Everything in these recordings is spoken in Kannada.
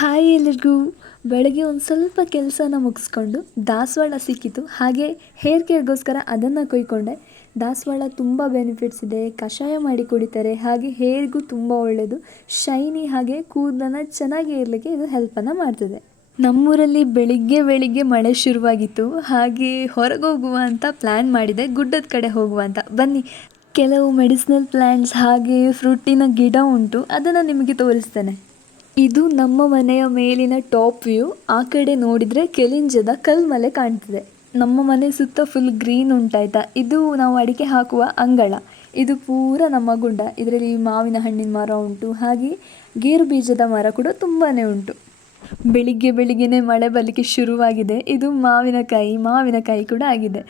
ಹಾಯ್ ಎಲ್ರಿಗೂ ಬೆಳಗ್ಗೆ ಒಂದು ಸ್ವಲ್ಪ ಕೆಲಸನ ಮುಗಿಸ್ಕೊಂಡು ದಾಸವಾಳ ಸಿಕ್ಕಿತು. ಹಾಗೆ ಹೇರ್ ಕೇರ್ಗೋಸ್ಕರ ಅದನ್ನು ಕೊಯ್ಕೊಂಡೆ. ದಾಸವಾಳ ತುಂಬ ಬೆನಿಫಿಟ್ಸ್ ಇದೆ. ಕಷಾಯ ಮಾಡಿ ಕುಡಿತಾರೆ. ಹಾಗೆ ಹೇರ್ಗೂ ತುಂಬ ಒಳ್ಳೆಯದು ಶೈನಿ ಹಾಗೆ ಕೂದಲನ್ನು ಚೆನ್ನಾಗಿ ಇರಲಿಕ್ಕೆ ಇದು ಹೆಲ್ಪನ್ನು ಮಾಡ್ತದೆ. ನಮ್ಮೂರಲ್ಲಿ ಬೆಳಿಗ್ಗೆ ಬೆಳಿಗ್ಗೆ ಮಳೆ ಶುರುವಾಗಿತ್ತು. ಹಾಗೆ ಹೊರಗೋಗುವ ಅಂತ ಪ್ಲ್ಯಾನ್ ಮಾಡಿದೆ. ಗುಡ್ಡದ ಕಡೆ ಹೋಗುವ ಅಂತ. ಬನ್ನಿ. ಕೆಲವು ಮೆಡಿಸಿನಲ್ ಪ್ಲ್ಯಾಂಟ್ಸ್ ಹಾಗೆ ಫ್ರೂಟಿನ ಗಿಡ ಉಂಟು. ಅದನ್ನು ನಿಮಗೆ ತೋರಿಸ್ತೇನೆ. ಇದು ನಮ್ಮ ಮನೆಯ ಮೇಲಿನ ಟಾಪ್ ವ್ಯೂ. ಆ ಕಡೆ ನೋಡಿದರೆ ಕೆಲಿಂಜದ ಕಲ್ಮಲೆ ಕಾಣ್ತದೆ. ನಮ್ಮ ಮನೆ ಸುತ್ತ ಫುಲ್ ಗ್ರೀನ್ ಉಂಟಾಯ್ತಾ. ಇದು ನಾವು ಅಡಿಕೆ ಹಾಕುವ ಅಂಗಳ. ಇದು ಪೂರ ನಮ್ಮ ಗುಂಡ. ಇದರಲ್ಲಿ ಮಾವಿನ ಹಣ್ಣಿನ ಮರ ಉಂಟು. ಹಾಗೆ ಗೇರು ಬೀಜದ ಮರ ಕೂಡ ತುಂಬಾ ಉಂಟು. ಬೆಳಿಗ್ಗೆ ಬೆಳಿಗ್ಗೆನೆ ಮಳೆ ಬರಲಿಕ್ಕೆ ಶುರುವಾಗಿದೆ. ಇದು ಮಾವಿನಕಾಯಿ ಮಾವಿನಕಾಯಿ ಕೂಡ ಆಗಿದೆ.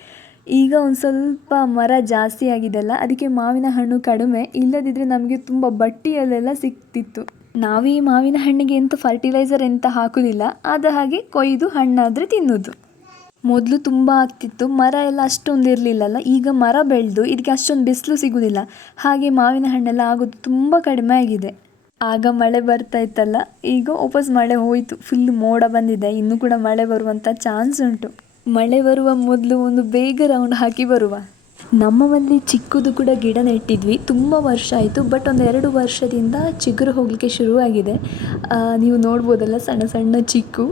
ಈಗ ಒಂದು ಸ್ವಲ್ಪ ಮರ ಜಾಸ್ತಿ ಆಗಿದೆಲ್ಲ, ಅದಕ್ಕೆ ಮಾವಿನ ಹಣ್ಣು ಕಡಿಮೆ. ಇಲ್ಲದಿದ್ದರೆ ನಮಗೆ ತುಂಬ ಬಟ್ಟೆಯಲ್ಲೆಲ್ಲ ಸಿಗ್ತಿತ್ತು ನಾವು ಈ ಮಾವಿನ ಹಣ್ಣಿಗೆ ಎಂತ ಫರ್ಟಿಲೈಸರ್ ಎಂತ ಹಾಕುವುದಿಲ್ಲ ಆದ ಹಾಗೆ ಕೊಯ್ದು ಹಣ್ಣಾದರೆ ತಿನ್ನೋದು. ಮೊದಲು ತುಂಬ ಆಗ್ತಿತ್ತು. ಮರ ಎಲ್ಲ ಅಷ್ಟೊಂದು ಇರಲಿಲ್ಲಲ್ಲ. ಈಗ ಮರ ಬೆಳೆದು ಇದಕ್ಕೆ ಅಷ್ಟೊಂದು ಬಿಸಿಲು ಸಿಗುವುದಿಲ್ಲ ಹಾಗೆ ಮಾವಿನ ಹಣ್ಣೆಲ್ಲ ಆಗೋದು ತುಂಬ ಕಡಿಮೆ ಆಗಿದೆ. ಆಗ ಮಳೆ ಬರ್ತಾ ಇತ್ತಲ್ಲ. ಈಗ ವಾಪಸ್ ಮಳೆ ಹೋಯಿತು. ಫುಲ್ ಮೋಡ ಬಂದಿದೆ. ಇನ್ನೂ ಕೂಡ ಮಳೆ ಬರುವಂಥ ಚಾನ್ಸ್ ಉಂಟು. ಮಳೆ ಬರುವ ಮೊದಲು ಒಂದು ಬೇಗ ರೌಂಡ್ ಹಾಕಿ ಬರುವ. ನಮ್ಮ ಮನೇಲಿ ಚಿಕ್ಕದು ಕೂಡ ಗಿಡ ನೆಟ್ಟಿದ್ವಿ. ತುಂಬ ವರ್ಷ ಆಯಿತು ಬಟ್ ಒಂದು ಎರಡು ವರ್ಷದಿಂದ ಚಿಗುರು ಹೋಗಲಿಕ್ಕೆ ಶುರುವಾಗಿದೆ. ನೀವು ನೋಡ್ಬೋದಲ್ಲ, ಸಣ್ಣ ಸಣ್ಣ ಚಿಕ್ಕು.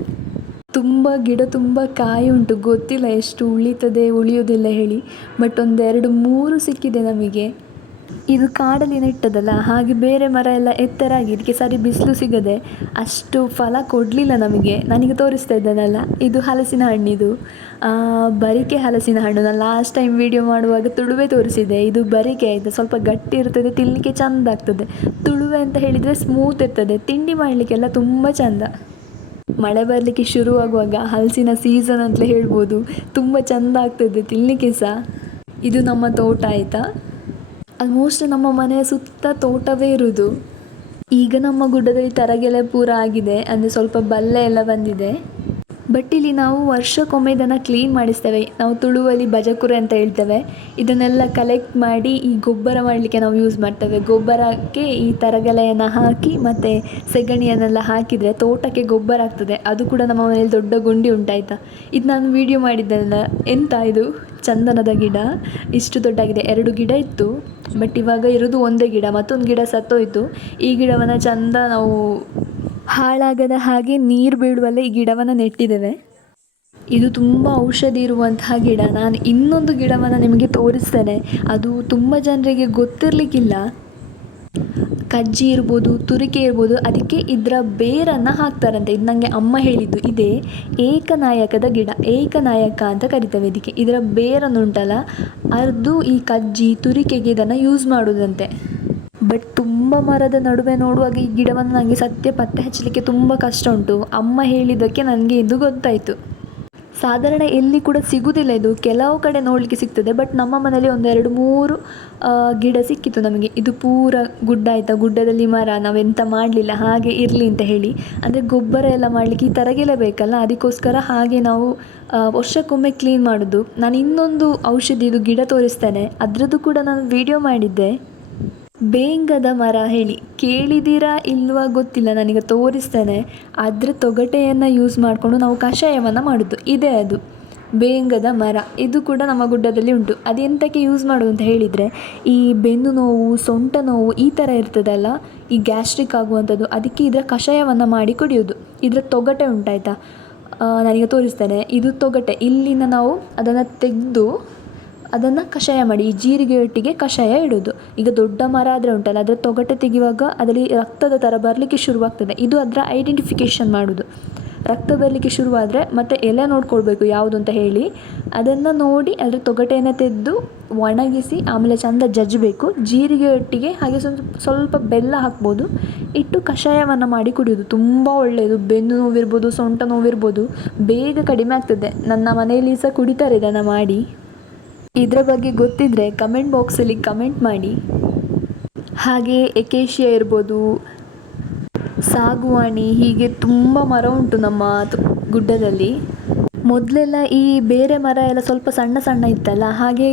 ತುಂಬ ಗಿಡ, ತುಂಬ ಕಾಯಿ ಉಂಟು. ಗೊತ್ತಿಲ್ಲ ಎಷ್ಟು ಉಳಿತದೆ, ಉಳಿಯೋದಿಲ್ಲ ಹೇಳಿ. ಬಟ್ ಒಂದೆರಡು ಮೂರು ಸಿಕ್ಕಿದೆ ನಮಗೆ. ಇದು ಕಾಡಲ್ಲಿ ನೆಟ್ಟದಲ್ಲ ಹಾಗೆ ಬೇರೆ ಮರ ಎಲ್ಲ ಎತ್ತರ ಆಗಿ ಇದಕ್ಕೆ ಸರಿ ಬಿಸಿಲು ಸಿಗದೆ ಅಷ್ಟು ಫಲ ಕೊಡಲಿಲ್ಲ ನಮಗೆ. ನನಗೆ ತೋರಿಸ್ತಾ ಇದ್ದಾನಲ್ಲ, ಇದು ಹಲಸಿನ ಹಣ್ಣಿದು. ಬರಿಕೆ ಹಲಸಿನ ಹಣ್ಣು. ನಾನು ಲಾಸ್ಟ್ ಟೈಮ್ ವಿಡಿಯೋ ಮಾಡುವಾಗ ತುಳುವೆ ತೋರಿಸಿದೆ. ಇದು ಬರಿಕೆ ಆಯಿತು. ಸ್ವಲ್ಪ ಗಟ್ಟಿ ಇರ್ತದೆ ತಿನ್ನಲಿಕ್ಕೆ ಚಂದ ಆಗ್ತದೆ. ತುಳುವೆ ಅಂತ ಹೇಳಿದರೆ ಸ್ಮೂತ್ ಇರ್ತದೆ. ತಿಂಡಿ ಮಾಡಲಿಕ್ಕೆಲ್ಲ ತುಂಬ ಚಂದ. ಮಳೆ ಬರಲಿಕ್ಕೆ ಶುರುವಾಗುವಾಗ ಹಲಸಿನ ಸೀಸನ್ ಅಂತಲೇ ಹೇಳ್ಬೋದು. ತುಂಬ ಚಂದ ಆಗ್ತದೆ ತಿನ್ನಲಿಕ್ಕೆ ಸಹ ಇದು ನಮ್ಮ ತೋಟ, ಆಯಿತಾ? ಆಲ್ಮೋಸ್ಟ್ ನಮ್ಮ ಮನೆಯ ಸುತ್ತ ತೋಟವೇ ಇರುವುದು ಈಗ ನಮ್ಮ ಗುಡ್ಡದಲ್ಲಿ ತರಗೆಲೆ ಪೂರ ಆಗಿದೆ, ಅಂದರೆ ಸ್ವಲ್ಪ ಬಲ್ಲೆ ಎಲ್ಲ ಬಂದಿದೆ. ಬಟ್ ಇಲ್ಲಿ ನಾವು ವರ್ಷಕ್ಕೊಮ್ಮೆ ಇದನ್ನು ಕ್ಲೀನ್ ಮಾಡಿಸ್ತೇವೆ. ನಾವು ತುಳುವಲ್ಲಿ ಬಜಕುರೆ ಅಂತ ಹೇಳ್ತೇವೆ. ಇದನ್ನೆಲ್ಲ ಕಲೆಕ್ಟ್ ಮಾಡಿ ಈ ಗೊಬ್ಬರ ಮಾಡಲಿಕ್ಕೆ ನಾವು ಯೂಸ್ ಮಾಡ್ತೇವೆ. ಗೊಬ್ಬರಕ್ಕೆ ಈ ತರಗಲೆಯನ್ನು ಹಾಕಿ ಮತ್ತು ಸೆಗಣಿಯನ್ನೆಲ್ಲ ಹಾಕಿದರೆ ತೋಟಕ್ಕೆ ಗೊಬ್ಬರ ಆಗ್ತದೆ. ಅದು ಕೂಡ ನಮ್ಮ ಮನೇಲಿ ದೊಡ್ಡ ಗುಂಡಿ ಉಂಟಾಯ್ತಾ. ಇದು ನಾನು ವಿಡಿಯೋ ಮಾಡಿದ್ದೆಲ್ಲ ಎಂತ ಇದು? ಚಂದನದ ಗಿಡ. ಇಷ್ಟು ದೊಡ್ಡಾಗಿದೆ. ಎರಡು ಗಿಡ ಇತ್ತು. ಬಟ್ ಇವಾಗ ಇರೋದು ಒಂದೇ ಗಿಡ. ಮತ್ತೊಂದು ಗಿಡ ಸತ್ತೋಯ್ತು. ಈ ಗಿಡವನ್ನು ಚಂದ ನಾವು ಹಾಳಾಗದ ಹಾಗೆ ನೀರು ಬೀಳುವಲ್ಲೇ ಈ ಗಿಡವನ್ನು ನೆಟ್ಟಿದ್ದೇವೆ. ಇದು ತುಂಬ ಔಷಧಿ ಇರುವಂತಹ ಗಿಡ. ನಾನು ಇನ್ನೊಂದು ಗಿಡವನ್ನು ನಿಮಗೆ ತೋರಿಸ್ತೇನೆ. ಅದು ತುಂಬ ಜನರಿಗೆ ಗೊತ್ತಿರಲಿಕ್ಕಿಲ್ಲ. ಕಜ್ಜಿ ಇರ್ಬೋದು, ತುರಿಕೆ ಇರ್ಬೋದು, ಅದಕ್ಕೆ ಇದರ ಬೇರನ್ನು ಹಾಕ್ತಾರಂತೆ. ಇದು ನನಗೆ ಅಮ್ಮ ಹೇಳಿದ್ದು ಇದೇ ಏಕನಾಯಕದ ಗಿಡ. ಏಕನಾಯಕ ಅಂತ ಕರಿತೇವೆ ಇದಕ್ಕೆ. ಇದರ ಬೇರನ್ನುಂಟಲ್ಲ, ಅರ್ದು ಈ ಕಜ್ಜಿ, ತುರಿಕೆಗೆ ಇದನ್ನು ಯೂಸ್ ಮಾಡೋದಂತೆ. ಬಟ್ ತುಂಬ ಮರದ ನಡುವೆ ನೋಡುವಾಗ ಈ ಗಿಡವನ್ನು ನನಗೆ ಸತ್ಯ ಪತ್ತೆ ಹಚ್ಚಲಿಕ್ಕೆ ತುಂಬ ಕಷ್ಟ ಉಂಟು. ಅಮ್ಮ ಹೇಳಿದ್ದಕ್ಕೆ ನನಗೆ ಇದು ಗೊತ್ತಾಯಿತು. ಸಾಧಾರಣ ಎಲ್ಲಿ ಕೂಡ ಸಿಗುವುದಿಲ್ಲ ಇದು. ಕೆಲವು ಕಡೆ ನೋಡಲಿಕ್ಕೆ ಸಿಗ್ತದೆ. ಬಟ್ ನಮ್ಮ ಮನೆಯಲ್ಲಿ ಒಂದೆರಡು ಮೂರು ಗಿಡ ಸಿಕ್ಕಿತ್ತು ನಮಗೆ. ಇದು ಪೂರ ಗುಡ್ಡ ಆಯಿತಾ? ಗುಡ್ಡದಲ್ಲಿ ಮರ. ನಾವೆಂತ ಮಾಡಲಿಲ್ಲ. ಹಾಗೆ ಇರಲಿ ಅಂತ ಹೇಳಿ. ಅಂದರೆ ಗೊಬ್ಬರ ಎಲ್ಲ ಮಾಡಲಿಕ್ಕೆ ಈ ತರಗೆಲ್ಲ ಬೇಕಲ್ಲ? ಅದಕ್ಕೋಸ್ಕರ ಹಾಗೆ ನಾವು ವರ್ಷಕ್ಕೊಮ್ಮೆ ಕ್ಲೀನ್ ಮಾಡೋದು. ನಾನು ಇನ್ನೊಂದು ಔಷಧಿದು ಗಿಡ ತೋರಿಸ್ತೇನೆ. ಅದರದ್ದು ಕೂಡ ನಾನು ವಿಡಿಯೋ ಮಾಡಿದ್ದೆ. ಬೇಂಗದ ಮರ ಹೇಳಿ. ಕೇಳಿದ್ದೀರಾ ಇಲ್ವಾ ಗೊತ್ತಿಲ್ಲ, ನನಗೆ ತೋರಿಸ್ತೇನೆ. ಅದರ ತೊಗಟೆಯನ್ನು ಯೂಸ್ ಮಾಡಿಕೊಂಡು ನಾವು ಕಷಾಯವನ್ನು ಮಾಡೋದು. ಇದೆ ಅದು. ಬೇಂಗದ ಮರ. ಇದು ಕೂಡ ನಮ್ಮ ಗುಡ್ಡದಲ್ಲಿ ಉಂಟು. ಅದೆಂತಕ್ಕೆ ಯೂಸ್ ಮಾಡೋದು ಅಂತ ಹೇಳಿದರೆ, ಈ ಬೆನ್ನು ನೋವು, ಸೊಂಟ ನೋವು ಈ ಥರ ಇರ್ತದಲ್ಲ, ಈ ಗ್ಯಾಸ್ಟ್ರಿಕ್ ಆಗುವಂಥದ್ದು, ಅದಕ್ಕೆ ಇದರ ಕಷಾಯವನ್ನು ಮಾಡಿ ಕುಡಿಯೋದು. ಇದರ ತೊಗಟೆ ಉಂಟಾಯ್ತಾ? ನನಗೆ ತೋರಿಸ್ತೇನೆ. ಇದು ತೊಗಟೆ. ಇಲ್ಲಿಂದ ನಾವು ಅದನ್ನು ತೆಗೆದು ಅದನ್ನು ಕಷಾಯ ಮಾಡಿ, ಈ ಜೀರಿಗೆ ಒಟ್ಟಿಗೆ ಕಷಾಯ ಇಡೋದು ಈಗ ದೊಡ್ಡ ಮರ ಆದರೆ ಉಂಟಲ್ಲ, ಅದರ ತೊಗಟೆ ತೆಗೆಯುವಾಗ ಅದರಲ್ಲಿ ರಕ್ತದ ಥರ ಬರಲಿಕ್ಕೆ ಶುರುವಾಗ್ತದೆ. ಇದು ಅದರ ಐಡೆಂಟಿಫಿಕೇಷನ್ ಮಾಡೋದು ರಕ್ತ ಬರಲಿಕ್ಕೆ ಶುರುವಾದರೆ ಮತ್ತು ಎಲೆ ನೋಡ್ಕೊಳ್ಬೇಕು ಯಾವುದು ಅಂತ ಹೇಳಿ. ಅದನ್ನು ನೋಡಿ ಅದರ ತೊಗಟೆಯನ್ನು ತೆಗೆದು ಒಣಗಿಸಿ, ಆಮೇಲೆ ಚಂದ ಜಜ್ಜಬೇಕು. ಜೀರಿಗೆ ಒಟ್ಟಿಗೆ ಹಾಗೆ ಸ್ವಲ್ಪ ಸ್ವಲ್ಪ ಬೆಲ್ಲ ಹಾಕ್ಬೋದು. ಇಟ್ಟು ಕಷಾಯವನ್ನು ಮಾಡಿ ಕುಡಿಯೋದು ತುಂಬ ಒಳ್ಳೆಯದು ಬೆನ್ನು ನೋವಿರ್ಬೋದು, ಸೊಂಟ ನೋವಿರ್ಬೋದು. ಬೇಗ ಕಡಿಮೆ ಆಗ್ತದೆ. ನನ್ನ ಮನೆಯಲ್ಲಿ ಸಹ ಕುಡಿತಾರೆ ಇದನ್ನು ಮಾಡಿ. ಇದರ ಬಗ್ಗೆ ಗೊತ್ತಿದ್ದರೆ ಕಮೆಂಟ್ ಬಾಕ್ಸಲ್ಲಿ ಕಮೆಂಟ್ ಮಾಡಿ. ಹಾಗೆ ಎಕೇಶಿಯಾ ಇರ್ಬೋದು, ಸಾಗುವಾಣಿ ಹೀಗೆ ತುಂಬ ಮರ ಉಂಟು ನಮ್ಮ ಗುಡ್ಡದಲ್ಲಿ. ಮೊದಲೆಲ್ಲ ಈ ಬೇರೆ ಮರ ಎಲ್ಲ ಸ್ವಲ್ಪ ಸಣ್ಣ ಸಣ್ಣ ಇತ್ತಲ್ಲ, ಹಾಗೆ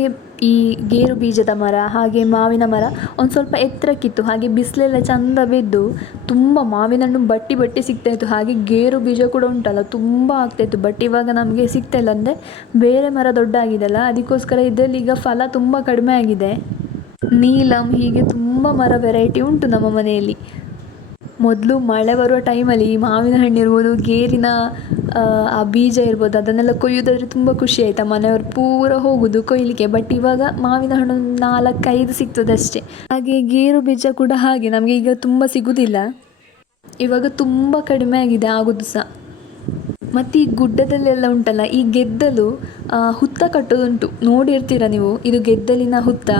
ಈ ಗೇರು ಬೀಜದ ಮರ, ಹಾಗೆ ಮಾವಿನ ಮರ ಒಂದು ಸ್ವಲ್ಪ ಎತ್ತರಕ್ಕಿತ್ತು. ಹಾಗೆ ಬಿಸಿಲೆಲ್ಲ ಚಂದ ಬಿದ್ದು ತುಂಬ ಮಾವಿನ ಹಣ್ಣು ಬಟ್ಟಿ ಬಟ್ಟಿ ಸಿಗ್ತಾಯಿತ್ತು ಹಾಗೆ ಗೇರು ಬೀಜ ಕೂಡ ಉಂಟಲ್ಲ, ತುಂಬ ಆಗ್ತಾಯಿತ್ತು ಬಟ್ ಇವಾಗ ನಮಗೆ ಸಿಗ್ತಾ ಇಲ್ಲ. ಅಂದರೆ ಬೇರೆ ಮರ ದೊಡ್ಡ ಆಗಿದೆಲ್ಲ ಅದಕ್ಕೋಸ್ಕರ ಇದರಲ್ಲಿ ಈಗ ಫಲ ತುಂಬ ಕಡಿಮೆ ಆಗಿದೆ. ನೀಲಂ ಹೀಗೆ ತುಂಬ ಮರ ವೆರೈಟಿ ಉಂಟು ನಮ್ಮ ಮನೆಯಲ್ಲಿ. ಮೊದಲು ಮಳೆ ಬರುವ ಟೈಮಲ್ಲಿ ಈ ಮಾವಿನ ಹಣ್ಣಿರ್ಬೋದು ಗೇರಿನ ಆ, ಬೀಜ ಇರ್ಬೋದು ಅದನ್ನೆಲ್ಲ ಕೊಯ್ಯೋದಾದ್ರೆ ತುಂಬ ಖುಷಿ ಆಯಿತಾ? ಮನೆಯವರು ಪೂರ ಹೋಗೋದು ಕೊಯ್ಲಿಕ್ಕೆ ಬಟ್ ಇವಾಗ ಮಾವಿನ ಹಣ್ಣು ನಾಲ್ಕೈದು ಸಿಗ್ತದೆ ಅಷ್ಟೇ. ಹಾಗೆ ಗೇರು ಬೀಜ ಕೂಡ ಹಾಗೆ ನಮಗೆ ಈಗ ತುಂಬ ಸಿಗುವುದಿಲ್ಲ ಇವಾಗ ತುಂಬ ಕಡಿಮೆ ಆಗಿದೆ ಆಗೋದು ಸಹ ಮತ್ತು ಈ ಗುಡ್ಡದಲ್ಲೆಲ್ಲ ಉಂಟಲ್ಲ, ಈ ಗೆದ್ದಲು ಹುತ್ತ ಕಟ್ಟೋದುಂಟು. ನೋಡಿರ್ತೀರ ನೀವು? ಇದು ಗೆದ್ದಲಿನ ಹುತ್ತ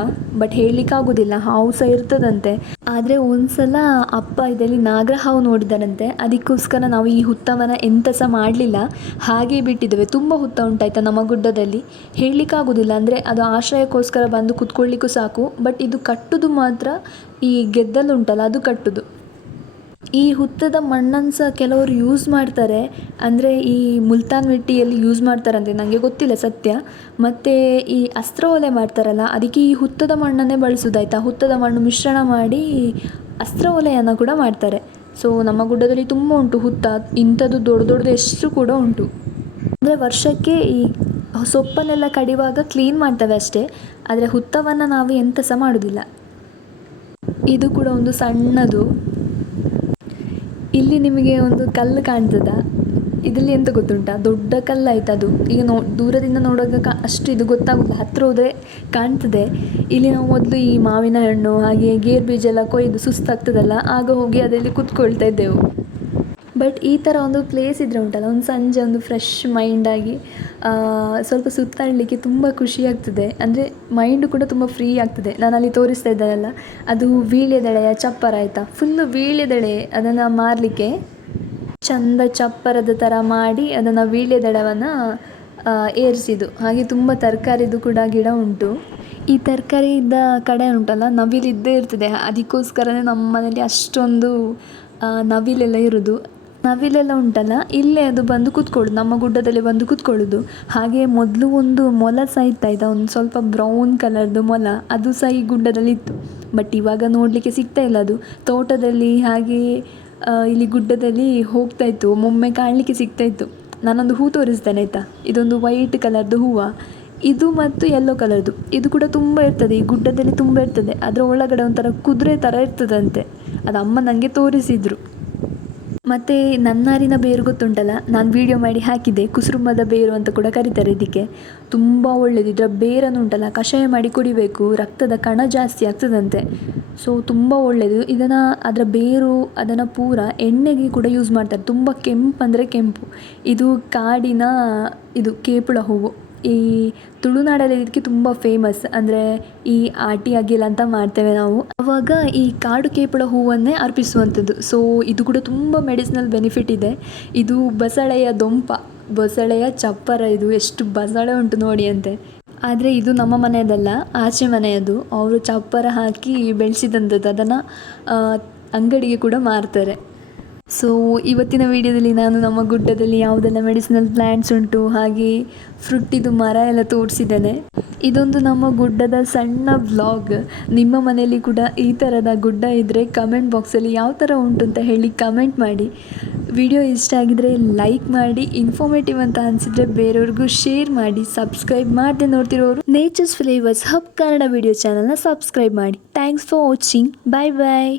ಬಟ್ ಹೇಳಲಿಕ್ಕಾಗೋದಿಲ್ಲ. ಹಾವು ಸಹ ಇರ್ತದಂತೆ. ಆದರೆ ಒಂದ್ಸಲ ಅಪ್ಪ ಇದರಲ್ಲಿ ನಾಗರ ಹಾವು ನೋಡಿದಾರಂತೆ ಅದಕ್ಕೋಸ್ಕರ ನಾವು ಈ ಹುತ್ತವನ್ನು ಎಂತ ಸಹ ಮಾಡಲಿಲ್ಲ. ಹಾಗೇ ಬಿಟ್ಟಿದ್ದೇವೆ. ತುಂಬ ಹುತ್ತ ಉಂಟಾಯ್ತಾ ನಮ್ಮ ಗುಡ್ಡದಲ್ಲಿ. ಹೇಳಲಿಕ್ಕಾಗೋದಿಲ್ಲ. ಅಂದರೆ ಅದು ಆಶ್ರಯಕ್ಕೋಸ್ಕರ ಬಂದು ಕುತ್ಕೊಳ್ಳಿಕ್ಕೂ ಸಾಕು. ಬಟ್ ಇದು ಕಟ್ಟುದು ಮಾತ್ರ ಈ ಗೆದ್ದಲು ಉಂಟಲ್ಲ, ಅದು ಕಟ್ಟುದು. ಈ ಹುತ್ತದ ಮಣ್ಣನ್ನು ಸಹ ಕೆಲವರು ಯೂಸ್ ಮಾಡ್ತಾರೆ. ಅಂದರೆ ಈ ಮುಲ್ತಾನ್ ಮಿಟ್ಟಿಯಲ್ಲಿ ಯೂಸ್ ಮಾಡ್ತಾರಂತೆ. ನನಗೆ ಗೊತ್ತಿಲ್ಲ ಸತ್ಯ. ಮತ್ತು ಈ ಅಸ್ತ್ರ ಒಲೆ ಮಾಡ್ತಾರಲ್ಲ, ಅದಕ್ಕೆ ಈ ಹುತ್ತದ ಮಣ್ಣನ್ನೇ ಬಳಸೋದಾಯ್ತಾ ಹುತ್ತದ ಮಣ್ಣು ಮಿಶ್ರಣ ಮಾಡಿ ಅಸ್ತ್ರ ಒಲೆಯನ್ನು ಕೂಡ ಮಾಡ್ತಾರೆ. ಸೊ ನಮ್ಮ ಗುಡ್ಡದಲ್ಲಿ ತುಂಬ ಉಂಟು ಹುತ್ತ. ಇಂಥದ್ದು ದೊಡ್ಡ ದೊಡ್ಡದು ಎಷ್ಟು ಕೂಡ ಉಂಟು. ಅಂದರೆ ವರ್ಷಕ್ಕೆ ಈ ಸೊಪ್ಪನ್ನೆಲ್ಲ ಕಡಿಯುವಾಗ ಕ್ಲೀನ್ ಮಾಡ್ತೇವೆ ಅಷ್ಟೇ. ಆದರೆ ಹುತ್ತವನ್ನು ನಾವು ಎಂತ ಸಹ ಮಾಡೋದಿಲ್ಲ. ಇದು ಕೂಡ ಒಂದು ಸಣ್ಣದು. ಇಲ್ಲಿ ನಿಮಗೆ ಒಂದು ಕಲ್ಲು ಕಾಣ್ತದ? ಇದರಲ್ಲಿ ಎಂತ ಗೊತ್ತುಂಟಾ? ದೊಡ್ಡ ಕಲ್ಲು ಆಯ್ತು ಅದು. ಈಗ ನೋ, ದೂರದಿಂದ ನೋಡುವಾಗ ಅಷ್ಟು ಇದು ಗೊತ್ತಾಗುತ್ತೆ ಹತ್ತಿರ ಹೋದರೆ ಕಾಣ್ತದೆ. ಇಲ್ಲಿ ನಾವು ಮೊದಲು ಈ ಮಾವಿನ ಹಣ್ಣು, ಹಾಗೆ ಗೇರು ಬೀಜ ಎಲ್ಲ ಕೊಯ್ದು ಸುಸ್ತಾಗ್ತದಲ್ಲ, ಆಗ ಹೋಗಿ ಅದರಲ್ಲಿ ಕುತ್ಕೊಳ್ತಾ ಇದ್ದೆವು. ಬಟ್ ಈ ಥರ ಒಂದು ಪ್ಲೇಸ್ ಇದ್ದರೆ ಉಂಟಲ್ಲ, ಒಂದು ಸಂಜೆ ಒಂದು ಫ್ರೆಶ್ ಮೈಂಡಾಗಿ ಸ್ವಲ್ಪ ಸುತ್ತಾಡಲಿಕ್ಕೆ ತುಂಬ ಖುಷಿ ಆಗ್ತದೆ. ಅಂದರೆ ಮೈಂಡು ಕೂಡ ತುಂಬ ಫ್ರೀ ಆಗ್ತದೆ. ನಾನು ಅಲ್ಲಿ ತೋರಿಸ್ತಾ ಇದ್ದಾನಲ್ಲ, ಅದು ವೀಳ್ಯದೆಳೆಯ ಚಪ್ಪರ ಆಯಿತಾ? ಫುಲ್ಲು ವೀಳ್ಯದೆಳೆ ಅದನ್ನು ಮಾರಲಿಕ್ಕೆ ಚಂದ ಚಪ್ಪರದ ಥರ ಮಾಡಿ ಅದನ್ನು ವೀಳ್ಯದೆಳವನ್ನು ಏರಿಸಿದ್ದು. ಹಾಗೆ ತುಂಬ ತರಕಾರಿದು ಕೂಡ ಗಿಡ ಉಂಟು. ಈ ತರಕಾರಿ ಇದ್ದ ಕಡೆ ಉಂಟಲ್ಲ ನವಿಲು ಇದ್ದೇ ಇರ್ತದೆ. ಅದಕ್ಕೋಸ್ಕರನೇ ನಮ್ಮ ಮನೇಲಿ ಅಷ್ಟೊಂದು ನವಿಲೆಲ್ಲ ಇರೋದು. ನವಿಲೆಲ್ಲ ಉಂಟಲ್ಲ, ಇಲ್ಲೇ ಅದು ಬಂದು ಕೂತ್ಕೊಳ್ಳೋದು, ನಮ್ಮ ಗುಡ್ಡದಲ್ಲಿ ಬಂದು ಕೂತ್ಕೊಳ್ಳೋದು. ಹಾಗೆ ಮೊದಲು ಒಂದು ಮೊಲ ಸಹ ಇತ್ತಾಯ್ತಾ, ಒಂದು ಸ್ವಲ್ಪ ಬ್ರೌನ್ ಕಲರ್ದು ಮೊಲ, ಅದು ಸಹ ಈ ಗುಡ್ಡದಲ್ಲಿ ಇತ್ತು. ಬಟ್ ಇವಾಗ ನೋಡಲಿಕ್ಕೆ ಸಿಗ್ತಾ ಇಲ್ಲ ಅದು. ತೋಟದಲ್ಲಿ ಹಾಗೆ ಇಲ್ಲಿ ಗುಡ್ಡದಲ್ಲಿ ಹೋಗ್ತಾ ಇತ್ತು, ಒಮ್ಮೊಮ್ಮೆ ಕಾಣಲಿಕ್ಕೆ ಸಿಗ್ತಾ ಇತ್ತು. ನಾನೊಂದು ಹೂ ತೋರಿಸ್ತೇನೆ, ಆಯ್ತಾ? ಇದೊಂದು ವೈಟ್ ಕಲರ್ದು ಹೂವು. ಇದು ಮತ್ತು ಯೆಲ್ಲೋ ಕಲರ್ದು ಇದು ಕೂಡ ತುಂಬ ಇರ್ತದೆ, ಈ ಗುಡ್ಡದಲ್ಲಿ ತುಂಬ ಇರ್ತದೆ. ಅದರ ಒಳಗಡೆ ಒಂಥರ ಕುದುರೆ ಥರ ಇರ್ತದಂತೆ. ಅದು ಅಮ್ಮ ನನಗೆ ತೋರಿಸಿದ್ರು. ಮತ್ತು ನನ್ನಾರಿನ ಬೇರು ಗೊತ್ತುಂಟಲ್ಲ? ನಾನು ವೀಡಿಯೋ ಮಾಡಿ ಹಾಕಿದೆ ಕುಸುರುಮದ ಬೇರು ಅಂತ ಕೂಡ ಕರೀತಾರೆ ಇದಕ್ಕೆ. ತುಂಬ ಒಳ್ಳೆಯದು ಇದರ ಬೇರನ್ನು ಉಂಟಲ್ಲ, ಕಷಾಯ ಮಾಡಿ ಕುಡಿಬೇಕು, ರಕ್ತದ ಕಣ ಜಾಸ್ತಿ ಆಗ್ತದಂತೆ. ಸೊ ತುಂಬ ಒಳ್ಳೆಯದು ಇದನ್ನು, ಅದರ ಬೇರು, ಅದನ್ನು ಪೂರ ಎಣ್ಣೆಗೆ ಕೂಡ ಯೂಸ್ ಮಾಡ್ತಾರೆ. ತುಂಬ ಕೆಂಪು ಅಂದರೆ ಕೆಂಪು. ಇದು ಕಾಡಿನ, ಇದು ಕೇಪುಳ ಹೂವು. ಈ ತುಳುನಾಡಲ್ಲಿ ಇದಕ್ಕೆ ತುಂಬ ಫೇಮಸ್ ಅಂದರೆ ಈ ಆಟಿ ಅಗಿಲ್ ಅಂತ ಮಾಡ್ತೇವೆ ನಾವು. ಆವಾಗ ಈ ಕಾಡು ಕೇಪಳ ಹೂವನ್ನೇ ಅರ್ಪಿಸುವಂಥದ್ದು. ಸೊ ಇದು ಕೂಡ ತುಂಬ ಮೆಡಿಸಿನಲ್ ಬೆನಿಫಿಟ್ ಇದೆ. ಇದು ಬಸಳೆಯ ದೊಂಪ, ಬಸಳೆಯ ಚಪ್ಪರ ಇದು ಎಷ್ಟು ಬಸಳೆ ಉಂಟು ನೋಡಿ ಅಂತೆ. ಆದರೆ ಇದು ನಮ್ಮ ಮನೆಯದಲ್ಲ, ಆಚೆ ಮನೆಯದು. ಅವರು ಚಪ್ಪರ ಹಾಕಿ ಬೆಳೆಸಿದಂಥದ್ದು. ಅದನ್ನು ಅಂಗಡಿಗೆ ಕೂಡ ಮಾರ್ತಾರೆ. ಸೊ ಇವತ್ತಿನ ವಿಡಿಯೋದಲ್ಲಿ ನಾನು ನಮ್ಮ ಗುಡ್ಡದಲ್ಲಿ ಯಾವುದೆಲ್ಲ ಮೆಡಿಸಿನಲ್ ಪ್ಲ್ಯಾಂಟ್ಸ್ ಉಂಟು, ಹಾಗೆ ಫ್ರುಟ್ಟಿದು ಮರ ಎಲ್ಲ ತೋರಿಸಿದ್ದೇನೆ. ಇದೊಂದು ನಮ್ಮ ಗುಡ್ಡದ ಸಣ್ಣ ವ್ಲಾಗ್ ನಿಮ್ಮ ಮನೆಯಲ್ಲಿ ಕೂಡ ಈ ಥರದ ಗುಡ್ಡ ಇದ್ದರೆ ಕಮೆಂಟ್ ಬಾಕ್ಸಲ್ಲಿ ಯಾವ ಥರ ಉಂಟು ಅಂತ ಹೇಳಿ ಕಮೆಂಟ್ ಮಾಡಿ. ವಿಡಿಯೋ ಇಷ್ಟ ಆಗಿದರೆ ಲೈಕ್ ಮಾಡಿ ಇನ್ಫಾರ್ಮೇಟಿವ್ ಅಂತ ಅನಿಸಿದರೆ ಬೇರೆಯವ್ರಿಗೂ ಶೇರ್ ಮಾಡಿ ಸಬ್ಸ್ಕ್ರೈಬ್ ಮಾಡದೆ ನೋಡ್ತಿರೋರು. Nature's flavours hub Kannada video ಚಾನಲ್ನ ಸಬ್ಸ್ಕ್ರೈಬ್ ಮಾಡಿ. Thanks for watching bye bye